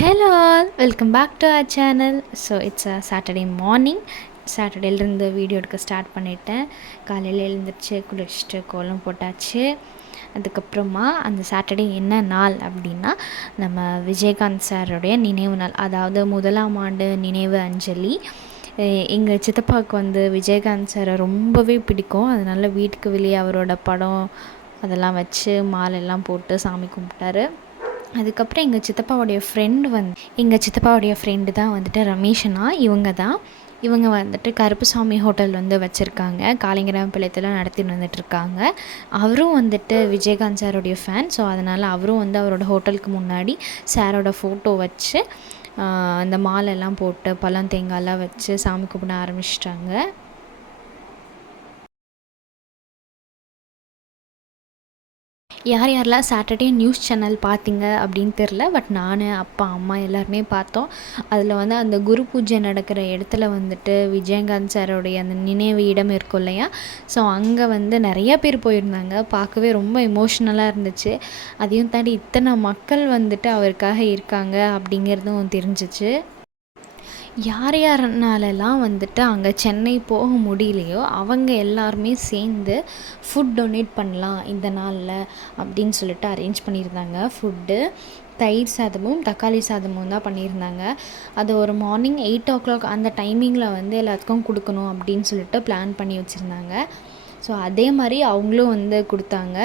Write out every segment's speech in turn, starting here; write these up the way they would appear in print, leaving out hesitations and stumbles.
Hello all, welcome back to our channel. So it's a Saturday morning. சாட்டர்டேலேருந்து video எடுக்க start பண்ணிட்டேன். காலையில் எழுந்திரிச்சு குளிச்சுட்டு கோலம் போட்டாச்சு. அதுக்கப்புறமா அந்த சாட்டர்டே என்ன நாள் அப்படின்னா, நம்ம விஜயகாந்த் சாருடைய நினைவு நாள், அதாவது 1ஆம் ஆண்டு நினைவு அஞ்சலி. எங்கள் சித்தப்பாவுக்கு வந்து விஜயகாந்த் சாரை ரொம்பவே பிடிக்கும். அதனால் வீட்டுக்கு வெளியே அவரோட படம் அதெல்லாம் வச்சு மாலெல்லாம் போட்டு சாமி கும்பிட்டாரு. அதுக்கப்புறம் எங்கள் சித்தப்பாவுடைய ஃப்ரெண்டு தான் வந்துட்டு ரமேஷனா. இவங்க வந்துட்டு கருப்புசாமி ஹோட்டல் வந்து வச்சுருக்காங்க. காளிங்கராயபாளையத்தில் நடத்திட்டு வந்துட்டுருக்காங்க. அவரும் வந்துட்டு விஜயகாந்த் சாரோடைய ஃபேன். ஸோ அதனால் அவரும் வந்து அவரோட ஹோட்டலுக்கு முன்னாடி சாரோட ஃபோட்டோ வச்சு அந்த மாலெல்லாம் போட்டு பழம் தேங்காயெல்லாம் வச்சு சாமி கும்பிட ஆரம்பிச்சிட்டாங்க. யாரெல்லாம் சாட்டர்டே நியூஸ் சேனல் பார்த்தீங்க அப்படின்னு தெரில. பட் நான், அப்பா, அம்மா எல்லாருமே பார்த்தோம். அதில் வந்து அந்த குரு பூஜை நடக்கிற இடத்துல வந்துட்டு விஜயகாந்த் சாரோடைய அந்த நினைவு இடம் இருக்கும் இல்லையா, ஸோ அங்கே வந்து நிறையா பேர் போயிருந்தாங்க. பார்க்கவே ரொம்ப எமோஷ்னலாக இருந்துச்சு. அதையும் தாண்டி இத்தனை மக்கள் வந்துட்டு அவருக்காக இருக்காங்க அப்படிங்கிறதும் தெரிஞ்சிச்சு. யார்னாலெல்லாம் வந்துட்டு அங்கே சென்னை போக முடியலையோ அவங்க எல்லாருமே சேர்ந்து ஃபுட் டொனேட் பண்ணலாம் இந்த நாளில் அப்படின்னு சொல்லிட்டு அரேஞ்ச் பண்ணியிருந்தாங்க. ஃபுட்டு தயிர் சாதமும் தக்காளி சாதமும் தான் பண்ணியிருந்தாங்க. அது ஒரு மார்னிங் 8 o'clock அந்த டைமிங்கில் வந்து எல்லாத்துக்கும் கொடுக்கணும் அப்படின்னு சொல்லிட்டு பிளான் பண்ணி வச்சுருந்தாங்க. ஸோ அதே மாதிரி அவங்களும் வந்து கொடுத்தாங்க.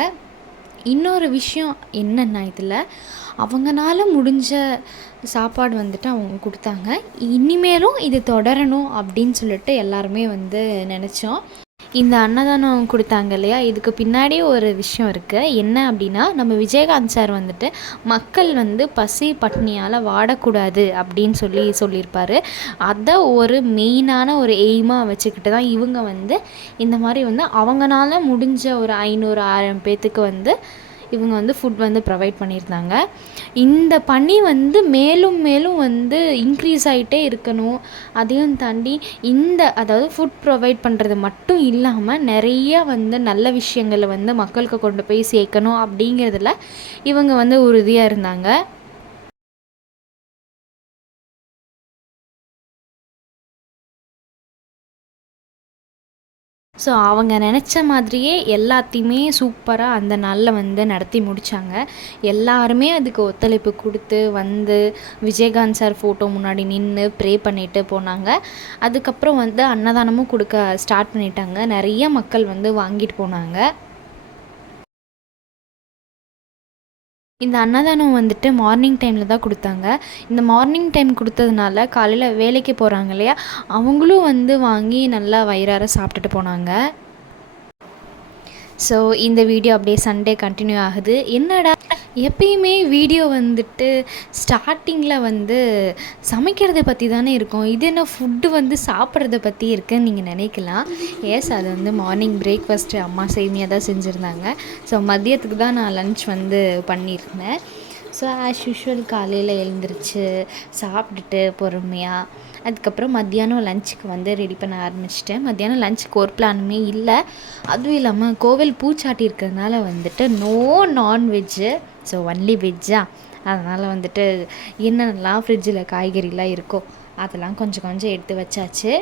இன்னொரு விஷயம் என்னென்னா, இதில் அவங்கனால முடிஞ்ச சாப்பாடு வந்துட்டு அவங்க கொடுத்தாங்க. இனிமேலும் இது தொடரணும் அப்படின்னு சொல்லிட்டு எல்லாருமே வந்து நினச்சோம். இந்த அன்னதானம் கொடுத்தாங்க இல்லையா, இதுக்கு பின்னாடி ஒரு விஷயம் இருக்குது. என்ன அப்படின்னா, நம்ம விஜயகாந்த் சார் வந்துட்டு மக்கள் வந்து பசி பட்னியால் வாடக்கூடாது அப்படின்னு சொல்லியிருப்பார். அதை ஒரு மெயினான ஒரு எய்மாக வச்சுக்கிட்டு தான் இவங்க வந்து இந்த மாதிரி வந்து அவங்களால முடிஞ்ச ஒரு 500-1000 பேர்த்துக்கு வந்து இவங்க வந்து ஃபுட் வந்து ப்ரொவைட் பண்ணியிருந்தாங்க. இந்த பணி வந்து மேலும் மேலும் வந்து இன்க்ரீஸ் ஆகிட்டே இருக்கணும். அதையும் தாண்டி அதாவது ஃபுட் ப்ரொவைட் பண்ணுறது மட்டும் இல்லாமல் நிறைய வந்து நல்ல விஷயங்களை வந்து மக்களுக்கு கொண்டு போய் சேர்க்கணும் அப்படிங்கிறதுல இவங்க வந்து உறுதியாக இருந்தாங்க. ஸோ அவங்க நினச்ச மாதிரியே எல்லாத்தையுமே சூப்பராக அந்த நாளில் வந்து நடத்தி முடித்தாங்க. எல்லாருமே அதுக்கு ஒத்துழைப்பு கொடுத்து வந்து விஜயகாந்த் சார் ஃபோட்டோ முன்னாடி நின்று ப்ரே பண்ணிட்டு போனாங்க. அதுக்கப்புறம் வந்து அன்னதானமும் கொடுக்க ஸ்டார்ட் பண்ணிட்டாங்க. நிறைய மக்கள் வந்து வாங்கிட்டு போனாங்க. இந்த அன்னதானம் வந்துட்டு மார்னிங் டைமில் தான் கொடுத்தாங்க. இந்த மார்னிங் டைம் கொடுத்ததுனால காலையில் வேலைக்கு போகிறாங்க இல்லையா, அவங்களும் வந்து வாங்கி நல்லா வயிறார சாப்பிட்டுட்டு போனாங்க. ஸோ இந்த வீடியோ அப்படியே சண்டே கண்டினியூ ஆகுது. என்னடா எப்பயுமே வீடியோ வந்துட்டு ஸ்டார்டிங்கில் வந்து சமைக்கிறத பற்றி தானே இருக்கும், இது என்ன ஃபுட்டு வந்து சாப்பிட்றத பற்றி இருக்குன்னு நீங்கள் நினைக்கலாம். எஸ், அது வந்து மார்னிங் பிரேக்ஃபாஸ்ட்டு அம்மா சேமியா தான் செஞ்சுருந்தாங்க. ஸோ மதியத்துக்கு தான் நான் லன்ச் வந்து பண்ணியிருந்தேன். ஸோ ஆஸ் யூஷுவல் காலையில் எழுந்திரிச்சு சாப்பிட்டுட்டு பொறுமையாக அதுக்கப்புறம் மத்தியானம் லஞ்சுக்கு வந்து ரெடி பண்ண ஆரம்பிச்சிட்டேன். மத்தியானம் லஞ்சுக்கு ஒரு பிளானுமே இல்லை. அதுவும் இல்லாமல் கோவில் பூச்சாட்டி இருக்கிறதுனால வந்துட்டு நோ நான்வெஜ்ஜு, ஸோ ஒன்லி வெஜ்ஜா. அதனால் வந்துட்டு என்னென்னலாம் ஃப்ரிட்ஜில் காய்கறிலாம் இருக்கோ அதெல்லாம் கொஞ்சம் கொஞ்சம் எடுத்து வச்சாச்சு.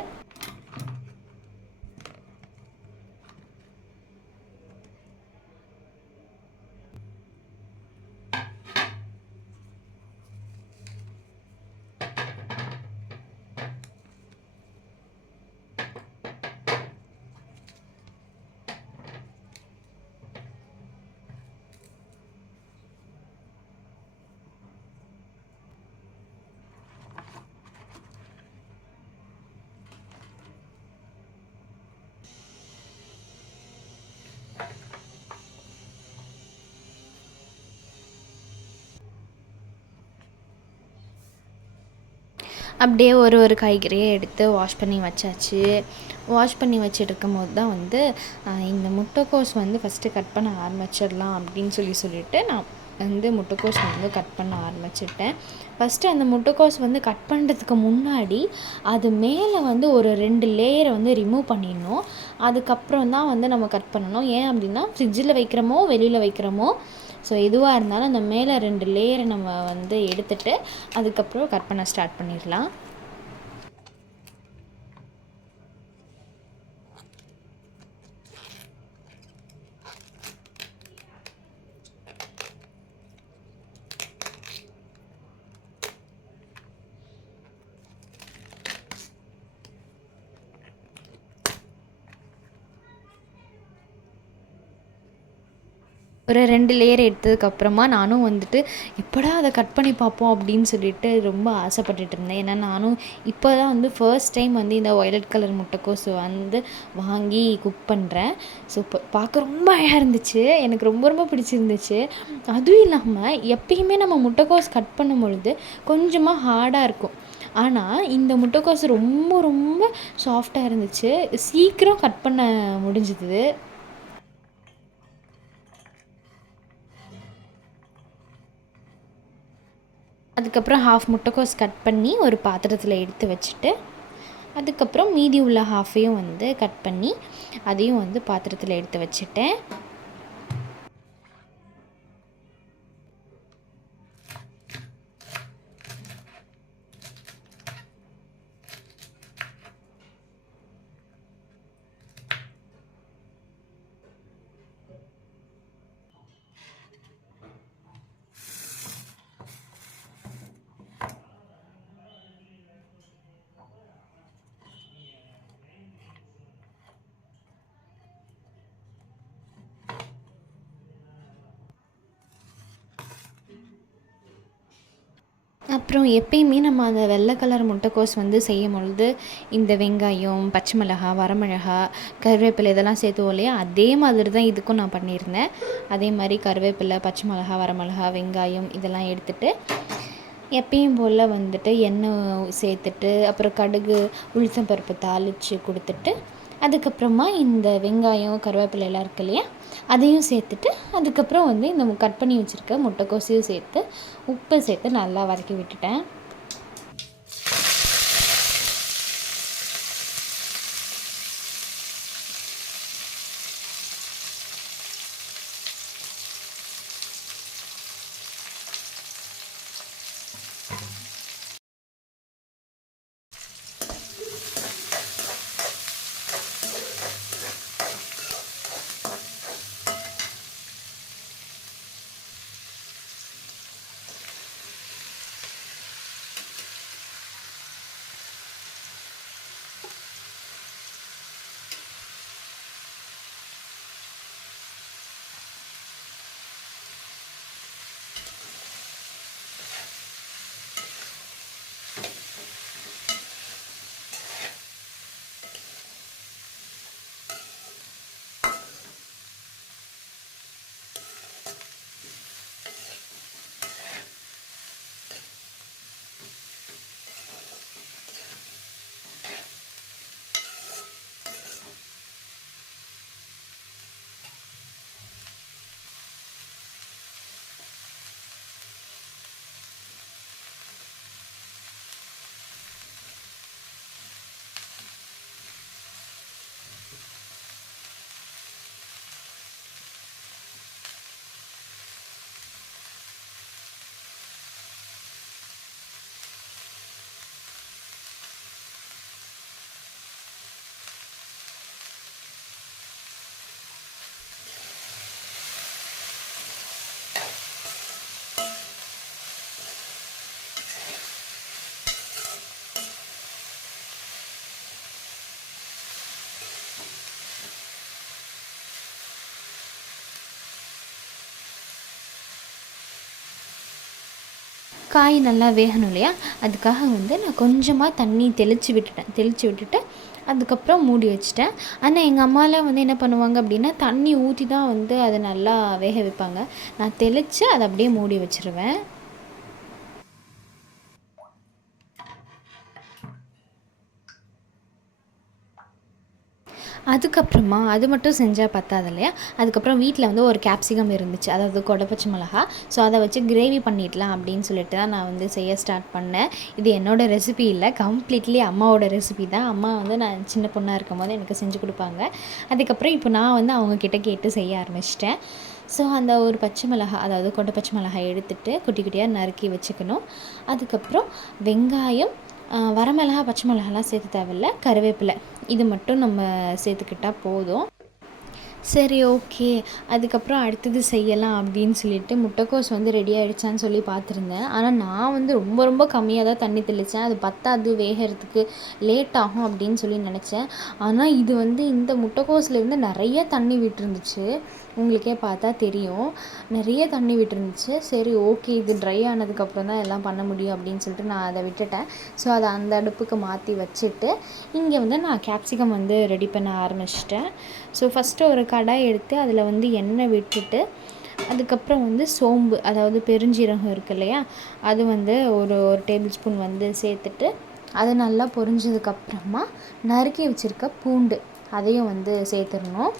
அப்படியே ஒரு காய்கறியை எடுத்து வாஷ் பண்ணி வச்சாச்சு. வாஷ் பண்ணி வச்சுருக்கும் போது தான் வந்து இந்த முட்டைக்கோஸ் வந்து ஃபஸ்ட்டு கட் பண்ண ஆரம்பிச்சிடலாம் அப்படின்னு சொல்லிட்டு நான் வந்து முட்டைக்கோஸ் வந்து கட் பண்ண ஆரம்பிச்சிட்டேன். ஃபஸ்ட்டு அந்த முட்டைக்கோஸ் வந்து கட் பண்ணுறதுக்கு முன்னாடி அது மேலே வந்து ஒரு 2 லேயரை வந்து ரிமூவ் பண்ணிடணும். அதுக்கப்புறம் தான் வந்து நம்ம கட் பண்ணணும். ஏன் அப்படின்னா, ஃப்ரிட்ஜில் வைக்கிறோமோ வெளியில் வைக்கிறோமோ ஸோ எதுவாக இருந்தாலும் அந்த மேலே 2 லேயரை நம்ம வந்து எடுத்துகிட்டு அதுக்கப்புறம் கட் பண்ண ஸ்டார்ட் பண்ணிடலாம். ஒரு 2 லேயர் எடுத்ததுக்கப்புறமா நானும் வந்துட்டு எப்படா அதை கட் பண்ணி பார்ப்போம் அப்படின்னு சொல்லிட்டு ரொம்ப ஆசைப்பட்டுட்டு இருந்தேன். ஏன்னா நானும் இப்போ தான் வந்து ஃபர்ஸ்ட் டைம் வந்து இந்த வயலட் கலர் முட்டைக்கோஸ் வந்து வாங்கி குக் பண்ணுறேன். ஸோ இப்போ பார்க்க ரொம்ப அழகாக இருந்துச்சு, எனக்கு ரொம்ப ரொம்ப பிடிச்சிருந்துச்சு. அதுவும் இல்லாமல் எப்பயுமே நம்ம முட்டைக்கோஸ் கட் பண்ணும் பொழுது கொஞ்சமாக ஹார்டாக இருக்கும். ஆனால் இந்த முட்டைக்கோஸ் ரொம்ப ரொம்ப சாஃப்டாக இருந்துச்சு, சீக்கிரம் கட் பண்ண முடிஞ்சுது. அதுக்கப்புறம் ஹாஃப் முட்டைக்கோஸ் கட் பண்ணி ஒரு பாத்திரத்தில் எடுத்து வச்சுட்டு, அதுக்கப்புறம் மீதி உள்ள ஹாஃபையும் வந்து கட் பண்ணி அதையும் வந்து பாத்திரத்தில் எடுத்து வச்சுட்டேன். அப்புறம் எப்பயுமே நம்ம அந்த வெள்ளை கலர் முட்டைக்கோஸ் வந்து செய்யும் பொழுது இந்த வெங்காயம், பச்சை மிளகாய், வரமிளகாய், கருவேப்பிலை இதெல்லாம் சேர்த்துவோம் இல்லையா, அதே மாதிரி தான் இதுக்கும் நான் பண்ணியிருந்தேன். அதே மாதிரி கருவேப்பிலை, பச்சை மிளகாய், வரமிளகாய், வெங்காயம் இதெல்லாம் எடுத்துகிட்டு எப்பயும் போல் வந்துட்டு எண்ணெய் சேர்த்துட்டு, அப்புறம் கடுகு, உளுத்தம் பருப்பு தாளித்து கொடுத்துட்டு, அதுக்கப்புறமா இந்த வெங்காயம், கருவேப்பிலை எல்லாம் இருக்கு இல்லையா, அதையும் சேர்த்துட்டு அதுக்கப்புறம் வந்து இந்த கட் பண்ணி வச்சுருக்க முட்டைக்கோசையும் சேர்த்து உப்பு சேர்த்து நல்லா வதக்கி விட்டுட்டேன். காய் நல்லா வேகணும் இல்லையா, அதுக்காக வந்து நான் கொஞ்சமாக தண்ணி தெளித்து விட்டுட்டு அதுக்கப்புறம் மூடி வச்சுட்டேன். ஆனால் எங்கள் அம்மாலாம் வந்து என்ன பண்ணுவாங்க அப்படின்னா, தண்ணி ஊற்றி தான் வந்து அதை நல்லா வேக வைப்பாங்க. நான் தெளித்து அதை அப்படியே மூடி வச்சுருவேன். அதுக்கப்புறமா அது மட்டும் செஞ்சால் பத்தாது இல்லையா, அதுக்கப்புறம் வீட்டில் வந்து ஒரு கேப்சிகம் இருந்துச்சு, அதாவது கொடை பச்சை மிளகா. ஸோ அதை வச்சு கிரேவி பண்ணிடலாம் அப்படின்னு சொல்லிட்டு தான் நான் வந்து செய்ய ஸ்டார்ட் பண்ணேன். இது என்னோடய ரெசிபி இல்லை, கம்ப்ளீட்லி அம்மாவோட ரெசிபி தான். அம்மா வந்து நான் சின்ன பொண்ணாக இருக்கும் போது எனக்கு செஞ்சு கொடுப்பாங்க. அதுக்கப்புறம் இப்போ நான் வந்து அவங்கக்கிட்ட கேட்டு செய்ய ஆரம்பிச்சிட்டேன். ஸோ அந்த ஒரு பச்சை மிளகாய், அதாவது கொட்டை பச்சை மிளகாய் எடுத்துகிட்டு குட்டி குட்டியாக நறுக்கி வச்சுக்கணும். அதுக்கப்புறம் வெங்காயம், வரமிளகா, பச்சை மிளகாலாம் சேர்த்து தேவையில்ல, கருவேப்பிலை இது மட்டும் நம்ம சேர்த்துக்கிட்டால் போதும். சரி, ஓகே. அதுக்கப்புறம் அடுத்தது செய்யலாம் அப்படின்னு சொல்லிட்டு முட்டைக்கோஸ் வந்து ரெடி ஆகிடுச்சான்னு சொல்லி பார்த்துருந்தேன். ஆனால் நான் வந்து ரொம்ப ரொம்ப கம்மியாக தான் தண்ணி தெளித்தேன். அது பத்தாது, வேகிறதுக்கு லேட் ஆகும் அப்படின்னு சொல்லி நினச்சேன். ஆனால் இது வந்து இந்த முட்டைக்கோஸ்லேருந்து நிறைய தண்ணி விட்டுருந்துச்சு. உங்களுக்கே பார்த்தா தெரியும், நிறைய தண்ணி விட்டுருந்துச்சு. சரி, ஓகே, இது ட்ரை ஆனதுக்கப்புறம் தான் எல்லாம் பண்ண முடியும் அப்படின்னு சொல்லிட்டு நான் அதை விட்டுட்டேன். ஸோ அதை அந்த அடுப்புக்கு மாற்றி வச்சுட்டு இங்கே வந்து நான் கேப்சிகம் வந்து ரெடி பண்ண ஆரம்பிச்சிட்டேன். ஸோ ஃபஸ்ட்டு ஒரு கடாய் எடுத்து அதில் வந்து எண்ணெய் விட்டுட்டு, அதுக்கப்புறம் வந்து சோம்பு, அதாவது பெருஞ்சீரகம் இருக்குது இல்லையா, அது வந்து ஒரு டேபிள் ஸ்பூன் வந்து சேர்த்துட்டு அது நல்லா பொரிஞ்சதுக்கப்புறமா நறுக்கி வச்சுருக்க பூண்டு அதையும் வந்து சேர்த்துடணும்.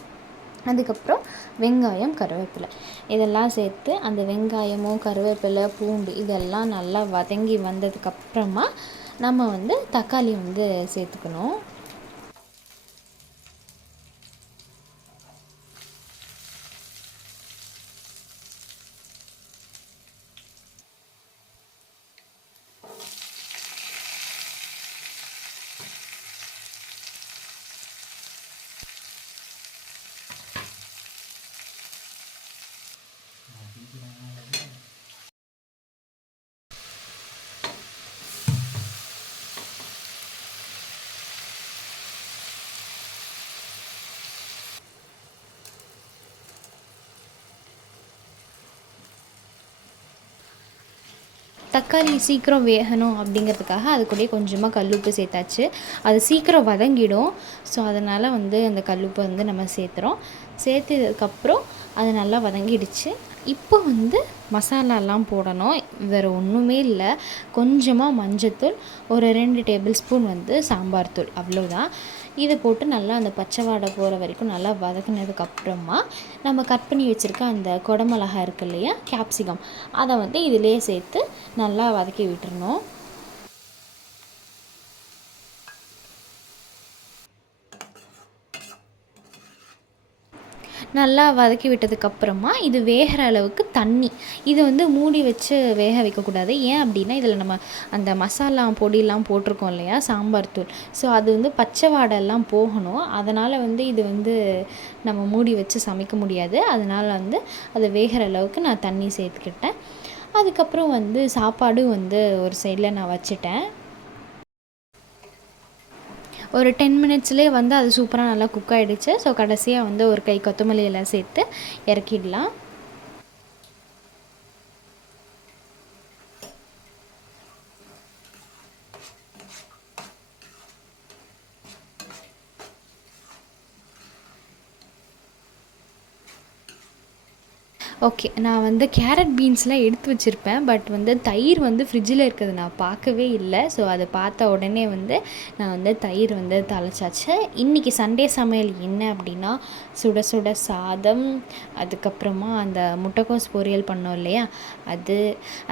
அதுக்கப்புறம் வெங்காயம், கருவேப்பிலை இதெல்லாம் சேர்த்து அந்த வெங்காயமும் கருவேப்பிலை பூண்டு இதெல்லாம் நல்லா வதங்கி வந்ததுக்கப்புறமா நம்ம வந்து தக்காளி வந்து சேர்த்துக்கணும். தக்காளி சீக்கிரம் வேகணும் அப்படிங்கிறதுக்காக அது கூட கொஞ்சமாக கல்லுப்பு சேர்த்தாச்சு. அது சீக்கிரம் வதங்கிடும். ஸோ அதனால் வந்து அந்த கல்லுப்பை வந்து நம்ம சேர்த்துறோம். சேர்த்ததுக்கப்புறம் அது நல்லா வதங்கிடுச்சு. இப்போ வந்து மசாலாலாம் போடணும். வேறு ஒன்றுமே இல்லை. கொஞ்சமாக மஞ்சத்தூள், ஒரு 2 டேபிள் ஸ்பூன் வந்து சாம்பார் தூள், அவ்வளோதான். இதை போட்டு நல்லா அந்த பச்சை வாடை போகிற வரைக்கும் நல்லா வதக்கினதுக்கப்புறமா நம்ம கட் பண்ணி வச்சுருக்க அந்த குடமிளகாய் இருக்குது இல்லையா, கேப்சிகம், அதை வந்து இதிலே சேர்த்து நல்லா வதக்கி விட்டுறணும். நல்லா வதக்கி விட்டதுக்கப்புறமா இது வேகிற அளவுக்கு தண்ணி, இது வந்து மூடி வச்சு வேக வைக்கக்கூடாது. ஏன் அப்படின்னா இதில் நம்ம அந்த மசாலா பொடியெலாம் போட்டிருக்கோம் இல்லையா, சாம்பார் தூள், ஸோ அது வந்து பச்சை வாடெல்லாம் போகணும். அதனால் வந்து இது வந்து நம்ம மூடி வச்சு சமைக்க முடியாது. அதனால் வந்து அது வேகிற அளவுக்கு நான் தண்ணி சேர்த்துக்கிட்டேன். அதுக்கப்புறம் வந்து சாப்பாடும் வந்து ஒரு சைடில் நான் வச்சுட்டேன். ஒரு 10 மினிட்ஸ்லேயே வந்து அது சூப்பராக நல்லா குக் ஆகிடுச்சு. ஸோ கடைசியாக வந்து ஒரு கை கொத்தமல்லி எல்லாம் சேர்த்து இறக்கிடலாம். ஓகே, நான் வந்து கேரட் பீன்ஸ்லாம் எடுத்து வச்சுருப்பேன். பட் வந்து தயிர் வந்து ஃப்ரிட்ஜில் இருக்கிறது நான் பார்க்கவே இல்லை. ஸோ அதை பார்த்த உடனே வந்து நான் வந்து தயிர் வந்து தாளிச்சாச்சு. இன்றைக்கி சண்டே சமையல் என்ன அப்படின்னா, சுட சுட சாதம், அதுக்கப்புறமா அந்த முட்டைக்கோஸ் பொரியல் பண்ணோம் இல்லையா அது,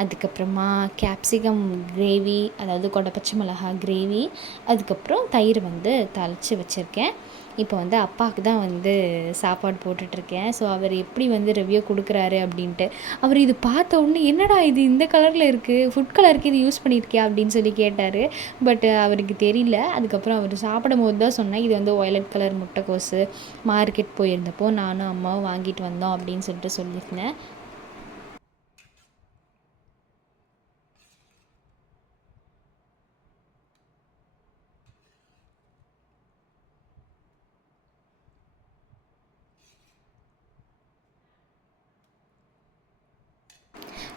அதுக்கப்புறமா கேப்சிகம் கிரேவி, அதாவது கொடை பச்சை மிளகாய் கிரேவி, அதுக்கப்புறம் தயிர் வந்து தாளித்து வச்சுருக்கேன். இப்போ வந்து அப்பாவுக்கு தான் வந்து சாப்பாடு போட்டுட்ருக்கேன். ஸோ அவர் எப்படி வந்து ரிவ்யூ கொடுக்குறாரு அப்படின்ட்டு. அவர் இது பார்த்த உடனே, என்னடா இது இந்த கலரில் இருக்குது, ஃபுட் கலருக்கு இது யூஸ் பண்ணியிருக்கியா அப்படின்னு சொல்லி கேட்டார். பட் அவருக்கு தெரியல. அதுக்கப்புறம் அவர் சாப்பிடும் போது தான் சொன்னேன், இது வந்து வயலட் கலர் முட்டைக்கோஸு, மார்க்கெட் போயிருந்தப்போ நானும் அம்மாவும் வாங்கிட்டு வந்தோம் அப்படின்னு சொல்லிட்டு சொல்லியிருந்தேன்.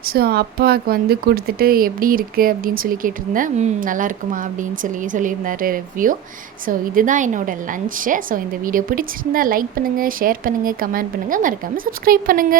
ஸோ அப்பாவுக்கு வந்து கொடுத்துட்டு எப்படி இருக்குது அப்படின்னு சொல்லி கேட்டிருந்தேன். நல்லா இருக்குமா அப்படின்னு சொல்லியிருந்தார் ரிவ்யூ. ஸோ இதுதான் என்னோடய லன்ச்சு. ஸோ இந்த வீடியோ பிடிச்சிருந்தா லைக் பண்ணுங்கள், ஷேர் பண்ணுங்கள், கமெண்ட் பண்ணுங்கள், மறக்காமல் சப்ஸ்கிரைப் பண்ணுங்கள்.